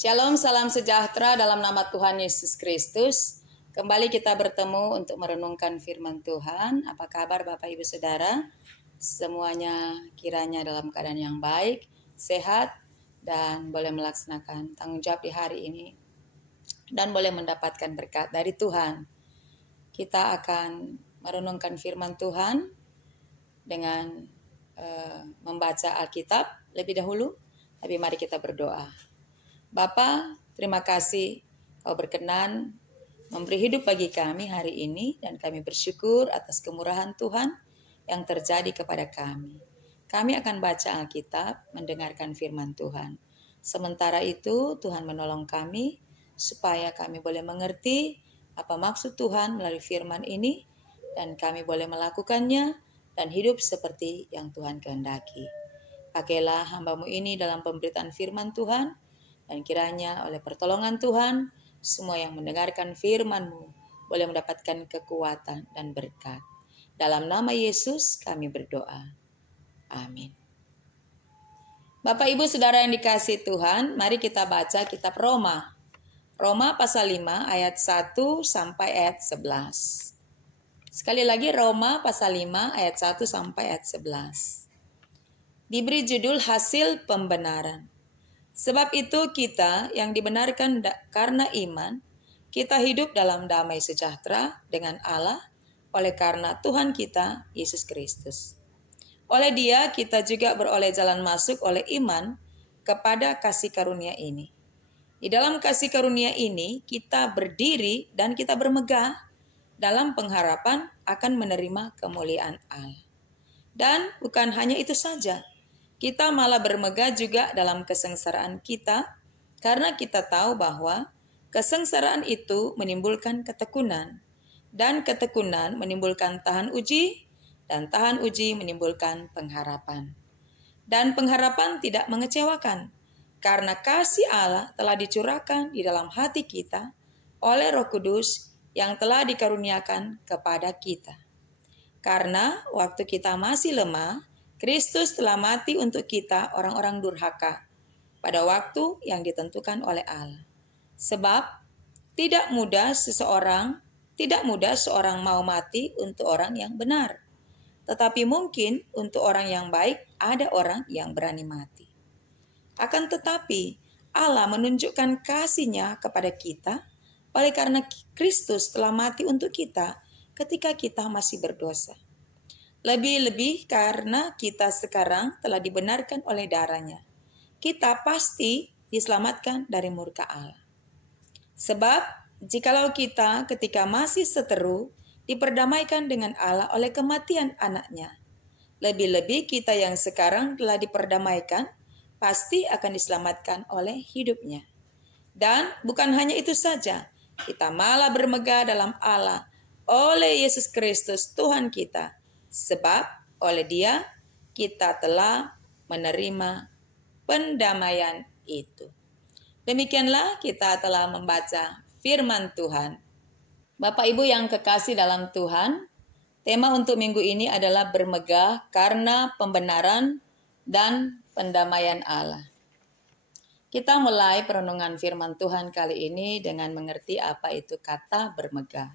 Shalom, salam sejahtera dalam nama Tuhan Yesus Kristus. Kembali kita bertemu untuk merenungkan firman Tuhan. Apa kabar Bapak Ibu Saudara? Semuanya kiranya dalam keadaan yang baik, sehat, dan boleh melaksanakan tanggung jawab di hari ini. Dan boleh mendapatkan berkat dari Tuhan. Kita akan merenungkan firman Tuhan dengan membaca Alkitab lebih dahulu. Tapi mari kita berdoa. Bapa, terima kasih Kau berkenan memberi hidup bagi kami hari ini dan kami bersyukur atas kemurahan Tuhan yang terjadi kepada kami. Kami akan baca Alkitab, mendengarkan firman Tuhan. Sementara itu Tuhan menolong kami supaya kami boleh mengerti apa maksud Tuhan melalui firman ini dan kami boleh melakukannya dan hidup seperti yang Tuhan kehendaki. Pakailah hamba-Mu ini dalam pemberitaan firman Tuhan, dan kiranya oleh pertolongan Tuhan, semua yang mendengarkan firman-Mu boleh mendapatkan kekuatan dan berkat. Dalam nama Yesus kami berdoa. Amin. Bapak Ibu Saudara yang dikasihi Tuhan, mari kita baca kitab Roma. Roma pasal 5 ayat 1 sampai ayat 11. Sekali lagi Roma pasal 5 ayat 1 sampai ayat 11. Diberi judul hasil pembenaran. Sebab itu kita yang dibenarkan karena iman, kita hidup dalam damai sejahtera dengan Allah oleh karena Tuhan kita, Yesus Kristus. Oleh Dia kita juga beroleh jalan masuk oleh iman kepada kasih karunia ini. Di dalam kasih karunia ini kita berdiri dan kita bermegah dalam pengharapan akan menerima kemuliaan Allah. Dan bukan hanya itu saja, kita malah bermegah juga dalam kesengsaraan kita, karena kita tahu bahwa kesengsaraan itu menimbulkan ketekunan, dan ketekunan menimbulkan tahan uji, dan tahan uji menimbulkan pengharapan. Dan pengharapan tidak mengecewakan, karena kasih Allah telah dicurahkan di dalam hati kita oleh Roh Kudus yang telah dikaruniakan kepada kita. Karena waktu kita masih lemah, Kristus telah mati untuk kita orang-orang durhaka pada waktu yang ditentukan oleh Allah. Sebab tidak mudah seorang mau mati untuk orang yang benar. Tetapi mungkin untuk orang yang baik ada orang yang berani mati. Akan tetapi Allah menunjukkan kasih-Nya kepada kita oleh karena Kristus telah mati untuk kita ketika kita masih berdosa. Lebih-lebih karena kita sekarang telah dibenarkan oleh darah-Nya, kita pasti diselamatkan dari murka Allah. Sebab jikalau kita ketika masih seteru diperdamaikan dengan Allah oleh kematian anak-Nya, lebih-lebih kita yang sekarang telah diperdamaikan pasti akan diselamatkan oleh hidup-Nya. Dan bukan hanya itu saja, kita malah bermegah dalam Allah oleh Yesus Kristus Tuhan kita. Sebab oleh Dia kita telah menerima pendamaian itu. Demikianlah kita telah membaca firman Tuhan. Bapak Ibu yang kekasih dalam Tuhan, tema untuk minggu ini adalah bermegah karena pembenaran dan pendamaian Allah. Kita mulai perenungan firman Tuhan kali ini dengan mengerti apa itu kata bermegah.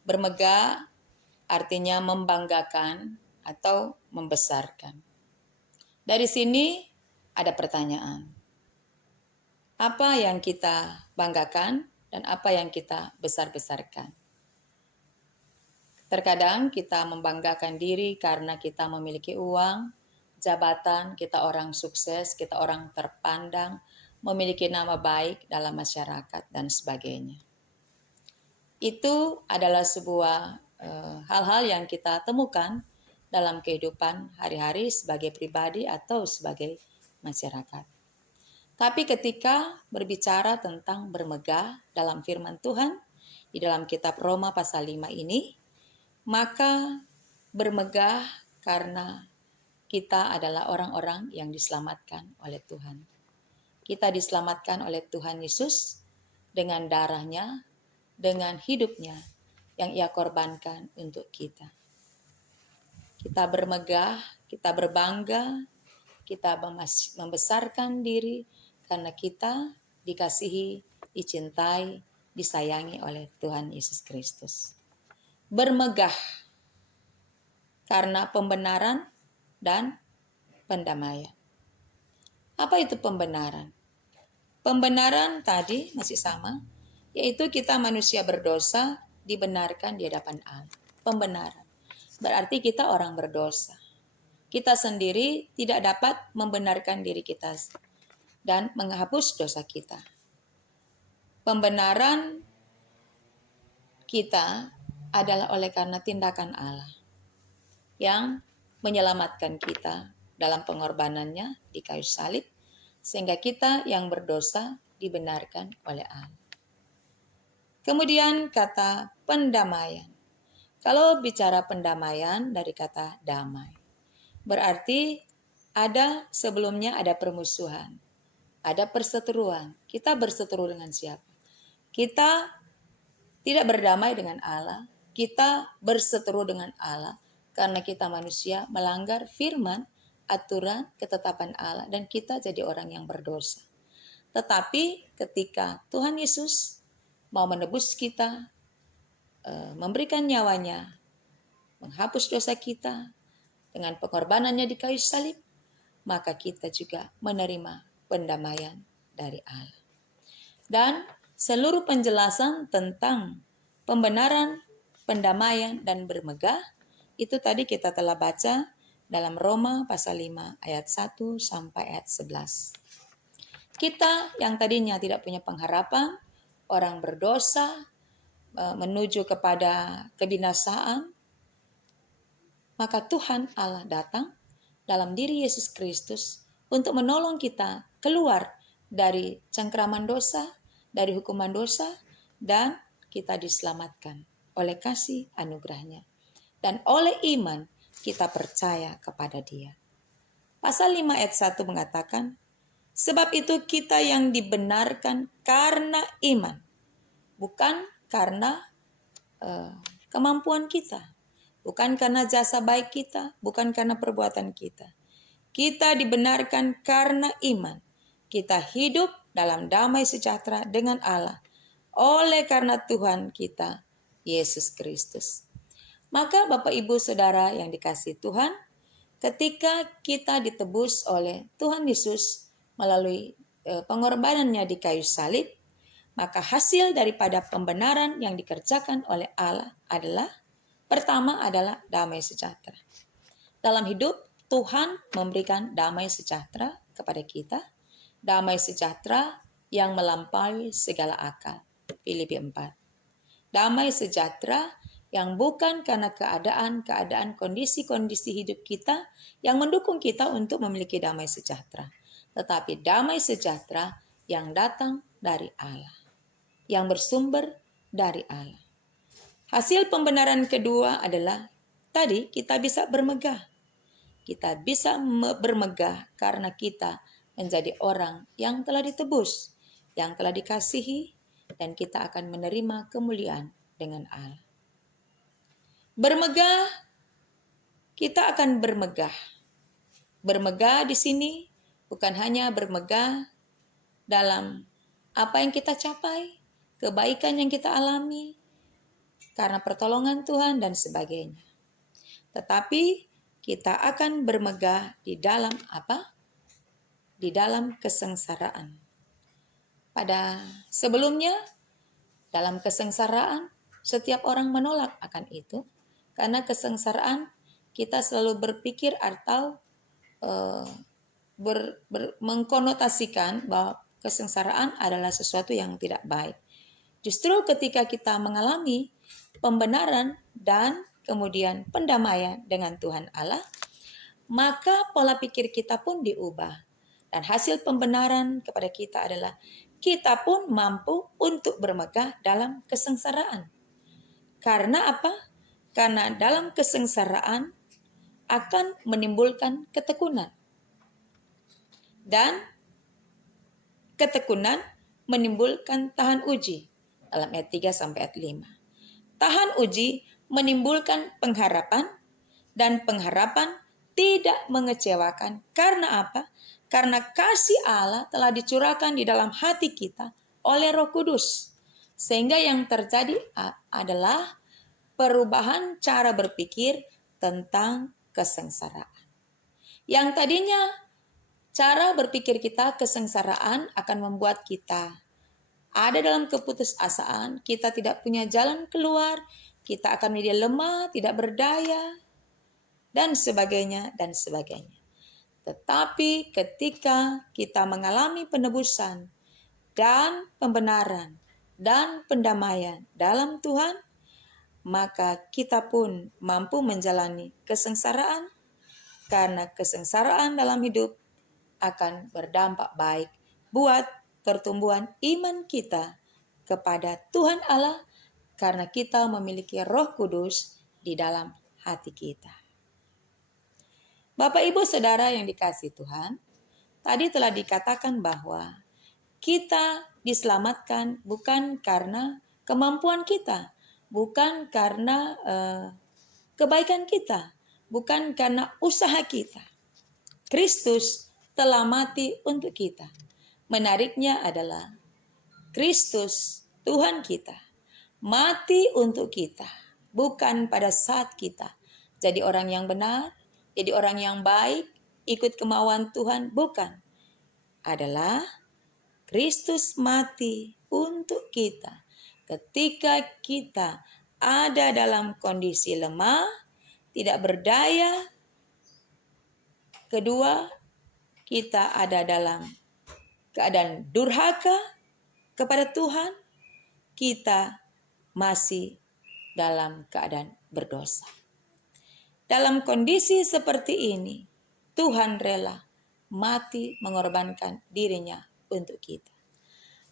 Bermegah artinya membanggakan atau membesarkan. Dari sini ada pertanyaan. Apa yang kita banggakan dan apa yang kita besar-besarkan? Terkadang kita membanggakan diri karena kita memiliki uang, jabatan, kita orang sukses, kita orang terpandang, memiliki nama baik dalam masyarakat dan sebagainya. Itu adalah sebuah hal-hal yang kita temukan dalam kehidupan hari-hari sebagai pribadi atau sebagai masyarakat. Tapi ketika berbicara tentang bermegah dalam firman Tuhan, di dalam kitab Roma pasal 5 ini, maka bermegah karena kita adalah orang-orang yang diselamatkan oleh Tuhan. Kita diselamatkan oleh Tuhan Yesus dengan darah-Nya, dengan hidup-Nya yang Ia korbankan untuk kita. Kita bermegah, kita berbangga, kita membesarkan diri karena kita dikasihi, dicintai, disayangi oleh Tuhan Yesus Kristus. Bermegah karena pembenaran dan pendamaian. Apa itu pembenaran? Pembenaran tadi masih sama, yaitu kita manusia berdosa dibenarkan di hadapan Allah. Pembenaran berarti kita orang berdosa. Kita sendiri tidak dapat membenarkan diri kita dan menghapus dosa kita. Pembenaran kita adalah oleh karena tindakan Allah yang menyelamatkan kita dalam pengorbanannya di kayu salib, sehingga kita yang berdosa dibenarkan oleh Allah. Kemudian kata pendamaian. Kalau bicara pendamaian dari kata damai, berarti sebelumnya ada permusuhan, ada perseteruan. Kita berseteru dengan siapa? Kita tidak berdamai dengan Allah, kita berseteru dengan Allah karena kita manusia melanggar firman, aturan, ketetapan Allah, dan kita jadi orang yang berdosa. Tetapi ketika Tuhan Yesus mau menebus kita, memberikan nyawanya, menghapus dosa kita dengan pengorbanannya di kayu salib, maka kita juga menerima pendamaian dari Allah. Dan seluruh penjelasan tentang pembenaran, pendamaian, dan bermegah itu tadi kita telah baca dalam Roma pasal 5 ayat 1 sampai ayat 11. Kita yang tadinya tidak punya pengharapan, orang berdosa, menuju kepada kebinasaan, maka Tuhan Allah datang dalam diri Yesus Kristus untuk menolong kita keluar dari cengkraman dosa, dari hukuman dosa, dan kita diselamatkan oleh kasih anugerahnya. Dan oleh iman kita percaya kepada Dia. Pasal 5 ayat 1 mengatakan, sebab itu kita yang dibenarkan karena iman, bukan karena kemampuan kita, bukan karena jasa baik kita, bukan karena perbuatan kita. Kita dibenarkan karena iman. Kita hidup dalam damai sejahtera dengan Allah oleh karena Tuhan kita, Yesus Kristus. Maka Bapak Ibu Saudara yang dikasihi Tuhan, ketika kita ditebus oleh Tuhan Yesus melalui pengorbanannya di kayu salib, maka hasil daripada pembenaran yang dikerjakan oleh Allah adalah, pertama adalah damai sejahtera. Dalam hidup, Tuhan memberikan damai sejahtera kepada kita, damai sejahtera yang melampaui segala akal. Filipi 4. Damai sejahtera yang bukan karena keadaan, kondisi-kondisi hidup kita yang mendukung kita untuk memiliki damai sejahtera, tetapi damai sejahtera yang datang dari Allah, yang bersumber dari Allah. Hasil pembenaran kedua adalah tadi kita bisa bermegah. Kita bisa bermegah karena kita menjadi orang yang telah ditebus, yang telah dikasihi, dan kita akan menerima kemuliaan dengan Allah. Bermegah, kita akan bermegah. Bermegah di sini bukan hanya bermegah dalam apa yang kita capai, kebaikan yang kita alami, karena pertolongan Tuhan dan sebagainya. Tetapi kita akan bermegah di dalam apa? Di dalam kesengsaraan. Pada sebelumnya, dalam kesengsaraan, setiap orang menolak akan itu. Karena kesengsaraan, kita selalu berpikir atau mengkonotasikan bahwa kesengsaraan adalah sesuatu yang tidak baik. Justru ketika kita mengalami pembenaran dan kemudian pendamaian dengan Tuhan Allah, maka pola pikir kita pun diubah. Dan hasil pembenaran kepada kita adalah kita pun mampu untuk bermegah dalam kesengsaraan. Karena apa? Karena dalam kesengsaraan akan menimbulkan ketekunan. Dan ketekunan menimbulkan tahan uji. Dalam ayat 3 sampai ayat 5. Tahan uji menimbulkan pengharapan, dan pengharapan tidak mengecewakan. Karena apa? karena kasih Allah telah dicurahkan di dalam hati kita oleh Roh Kudus. Sehingga yang terjadi adalah perubahan cara berpikir tentang kesengsaraan. Yang tadinya cara berpikir kita kesengsaraan akan membuat kita ada dalam keputusasaan, kita tidak punya jalan keluar, kita akan menjadi lemah, tidak berdaya, dan sebagainya, dan sebagainya. Tetapi ketika kita mengalami penebusan dan pembenaran dan pendamaian dalam Tuhan, maka kita pun mampu menjalani kesengsaraan, karena kesengsaraan dalam hidup akan berdampak baik buat pertumbuhan iman kita kepada Tuhan Allah, karena kita memiliki Roh Kudus di dalam hati kita. Bapak, Ibu, Saudara yang dikasihi Tuhan, tadi telah dikatakan bahwa kita diselamatkan bukan karena kemampuan kita, bukan karena kebaikan kita, bukan karena usaha kita. Kristus telah mati untuk kita. Menariknya adalah Kristus, Tuhan kita, mati untuk kita, bukan pada saat kita jadi orang yang benar, jadi orang yang baik, ikut kemauan Tuhan, bukan. Adalah Kristus mati untuk kita ketika kita ada dalam kondisi lemah, tidak berdaya. Kedua, kita ada dalam keadaan durhaka kepada Tuhan, kita masih dalam keadaan berdosa. Dalam kondisi seperti ini, Tuhan rela mati mengorbankan dirinya untuk kita.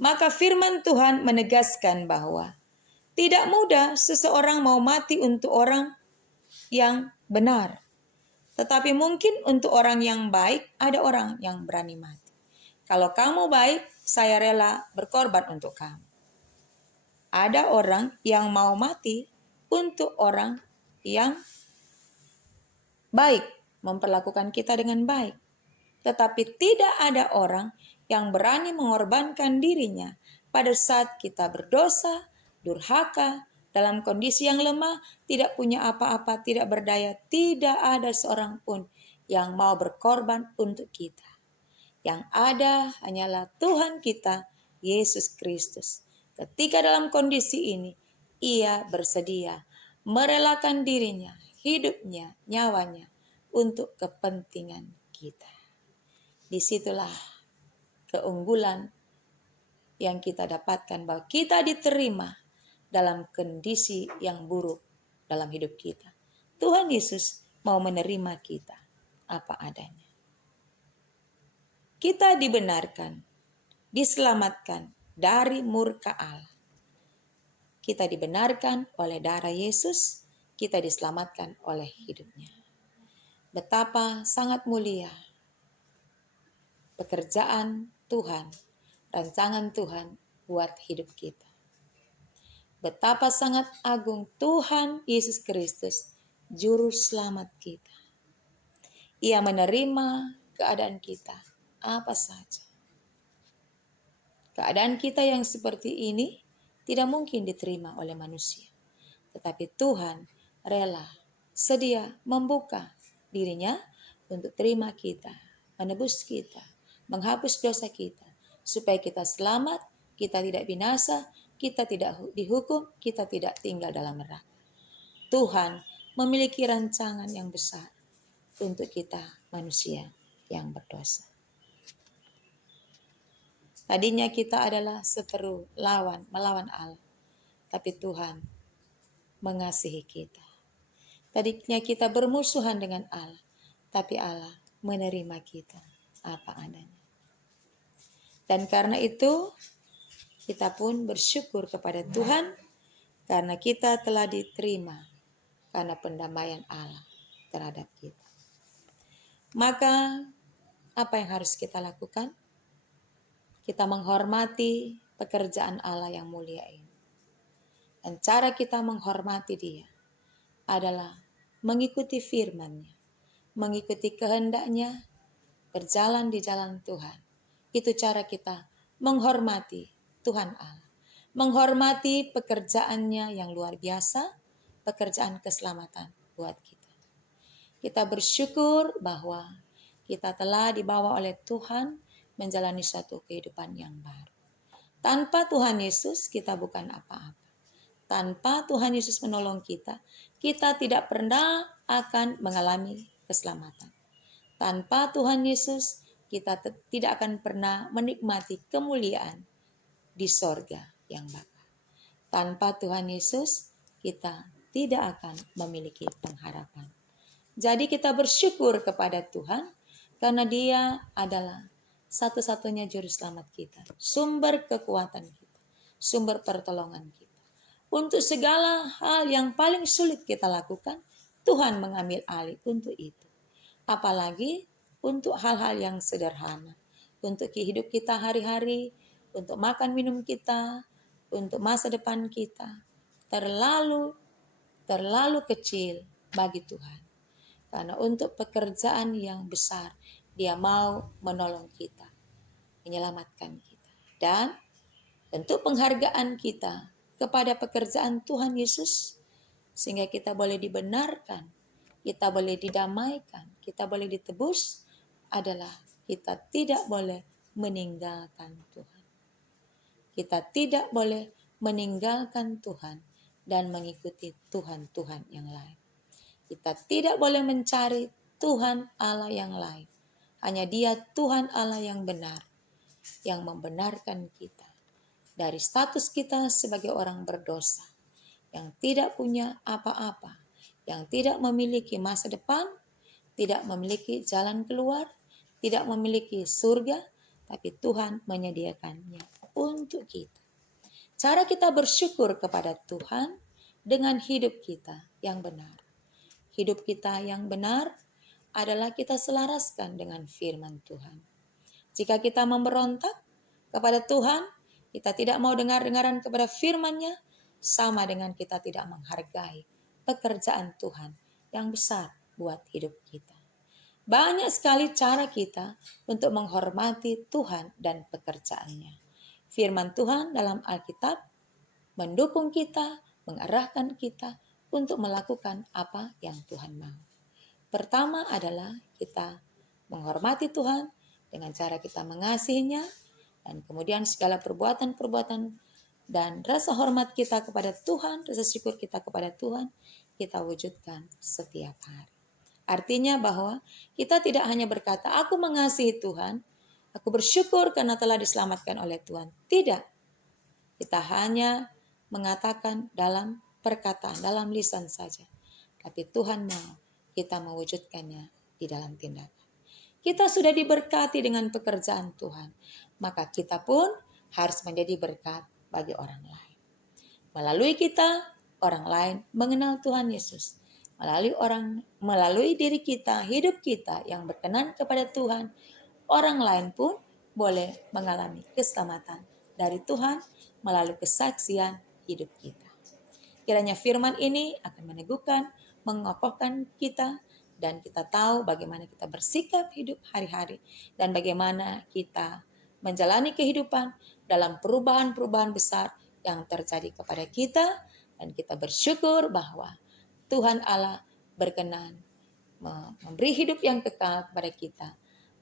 Maka firman Tuhan menegaskan bahwa tidak mudah seseorang mau mati untuk orang yang benar. Tetapi mungkin untuk orang yang baik, ada orang yang berani mati. Kalau kamu baik, saya rela berkorban untuk kamu. Ada orang yang mau mati untuk orang yang baik, memperlakukan kita dengan baik. Tetapi tidak ada orang yang berani mengorbankan dirinya pada saat kita berdosa, durhaka, dalam kondisi yang lemah, tidak punya apa-apa, tidak berdaya. Tidak ada seorang pun yang mau berkorban untuk kita. Yang ada hanyalah Tuhan kita, Yesus Kristus. Ketika dalam kondisi ini, Ia bersedia merelakan dirinya, hidupnya, nyawanya untuk kepentingan kita. Disitulah keunggulan yang kita dapatkan, bahwa kita diterima dalam kondisi yang buruk dalam hidup kita. Tuhan Yesus mau menerima kita apa adanya. Kita dibenarkan, diselamatkan dari murka Allah. Kita dibenarkan oleh darah Yesus, kita diselamatkan oleh hidupnya. Betapa sangat mulia pekerjaan Tuhan, rancangan Tuhan buat hidup kita. Betapa sangat agung Tuhan Yesus Kristus, juru selamat kita. Ia menerima keadaan kita apa saja. Keadaan kita yang seperti ini tidak mungkin diterima oleh manusia. Tetapi Tuhan rela, sedia membuka dirinya untuk terima kita, menebus kita, menghapus dosa kita, supaya kita selamat, kita tidak binasa, kita tidak dihukum, kita tidak tinggal dalam neraka. Tuhan memiliki rancangan yang besar untuk kita manusia yang berdosa. Tadinya kita adalah seteru melawan Allah, tapi Tuhan mengasihi kita. Tadinya kita bermusuhan dengan Allah, tapi Allah menerima kita apa adanya. Dan karena itu, kita pun bersyukur kepada Tuhan karena kita telah diterima karena pendamaian Allah terhadap kita. Maka apa yang harus kita lakukan? Kita menghormati pekerjaan Allah yang mulia ini. Dan cara kita menghormati Dia adalah mengikuti firman-Nya, mengikuti kehendak-Nya, berjalan di jalan Tuhan. Itu cara kita menghormati Tuhan Allah. Menghormati pekerjaannya yang luar biasa, pekerjaan keselamatan buat kita. Kita bersyukur bahwa kita telah dibawa oleh Tuhan menjalani suatu kehidupan yang baru. Tanpa Tuhan Yesus kita bukan apa-apa. Tanpa Tuhan Yesus menolong kita, kita tidak pernah akan mengalami keselamatan. Tanpa Tuhan Yesus, kita tidak akan pernah menikmati kemuliaan di sorga yang Bapa. Tanpa Tuhan Yesus, kita tidak akan memiliki pengharapan. Jadi kita bersyukur kepada Tuhan karena Dia adalah satu-satunya juru selamat kita, sumber kekuatan kita, sumber pertolongan kita. Untuk segala hal yang paling sulit kita lakukan, Tuhan mengambil alih untuk itu. Apalagi untuk hal-hal yang sederhana, untuk hidup kita hari-hari, untuk makan minum kita, untuk masa depan kita, terlalu kecil bagi Tuhan. Karena untuk pekerjaan yang besar, Dia mau menolong kita, menyelamatkan kita. Dan bentuk penghargaan kita kepada pekerjaan Tuhan Yesus, sehingga kita boleh dibenarkan, kita boleh didamaikan, kita boleh ditebus, adalah kita tidak boleh meninggalkan Tuhan. Kita tidak boleh meninggalkan Tuhan dan mengikuti Tuhan-Tuhan yang lain. Kita tidak boleh mencari Tuhan Allah yang lain. Hanya Dia Tuhan Allah yang benar, yang membenarkan kita dari status kita sebagai orang berdosa, yang tidak punya apa-apa, yang tidak memiliki masa depan, tidak memiliki jalan keluar, tidak memiliki surga, tapi Tuhan menyediakannya untuk kita. Cara kita bersyukur kepada Tuhan dengan hidup kita yang benar. Hidup kita yang benar adalah kita selaraskan dengan firman Tuhan. Jika kita memberontak kepada Tuhan, kita tidak mau dengar-dengaran kepada firman-Nya, sama dengan kita tidak menghargai pekerjaan Tuhan yang besar buat hidup kita. Banyak sekali cara kita untuk menghormati Tuhan dan pekerjaannya. Firman Tuhan dalam Alkitab mendukung kita, mengarahkan kita untuk melakukan apa yang Tuhan mau. Pertama adalah kita menghormati Tuhan dengan cara kita mengasihinya, dan kemudian segala perbuatan-perbuatan dan rasa hormat kita kepada Tuhan, rasa syukur kita kepada Tuhan, kita wujudkan setiap hari. Artinya bahwa kita tidak hanya berkata, aku mengasihi Tuhan, aku bersyukur karena telah diselamatkan oleh Tuhan. Tidak. Kita hanya mengatakan dalam perkataan, dalam lisan saja. Tapi Tuhan mau kita mewujudkannya di dalam tindakan. Kita sudah diberkati dengan pekerjaan Tuhan, maka kita pun harus menjadi berkat bagi orang lain. Melalui kita, orang lain mengenal Tuhan Yesus. Melalui diri kita, hidup kita yang berkenan kepada Tuhan, orang lain pun boleh mengalami keselamatan dari Tuhan melalui kesaksian hidup kita. Kiranya firman ini akan meneguhkan, mengokohkan kita, dan kita tahu bagaimana kita bersikap hidup hari-hari dan bagaimana kita menjalani kehidupan dalam perubahan-perubahan besar yang terjadi kepada kita, dan kita bersyukur bahwa Tuhan Allah berkenan memberi hidup yang kekal kepada kita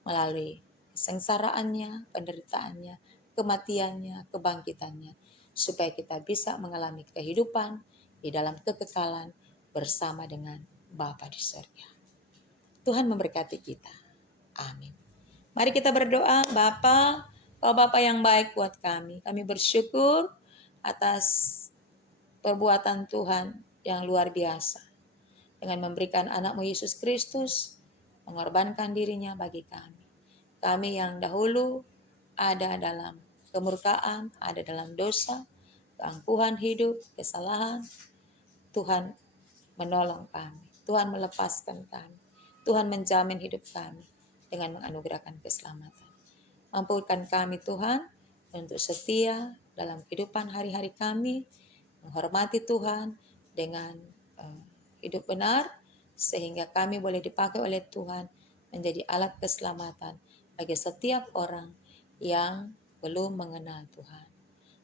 melalui kesengsaraannya, penderitaannya, kematiannya, kebangkitannya, supaya kita bisa mengalami kehidupan di dalam kekekalan bersama dengan Bapa di surga. Tuhan memberkati kita. Amin. Mari kita berdoa. Bapa, Kau Bapa yang baik buat kami. Kami bersyukur atas perbuatan Tuhan yang luar biasa. Dengan memberikan anak-Mu Yesus Kristus, mengorbankan dirinya bagi kami. Kami yang dahulu ada dalam kemurkaan, ada dalam dosa, keangkuhan hidup, kesalahan, Tuhan menolong kami. Tuhan melepaskan kami. Tuhan menjamin hidup kami dengan menganugerahkan keselamatan. Mampukan kami Tuhan untuk setia dalam kehidupan hari-hari kami, menghormati Tuhan dengan hidup benar, sehingga kami boleh dipakai oleh Tuhan menjadi alat keselamatan bagi setiap orang yang belum mengenal Tuhan.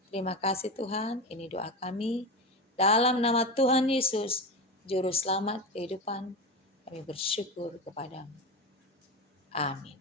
Terima kasih Tuhan, ini doa kami. Dalam nama Tuhan Yesus, Juru Selamat kehidupan, kami bersyukur kepadamu. Amin.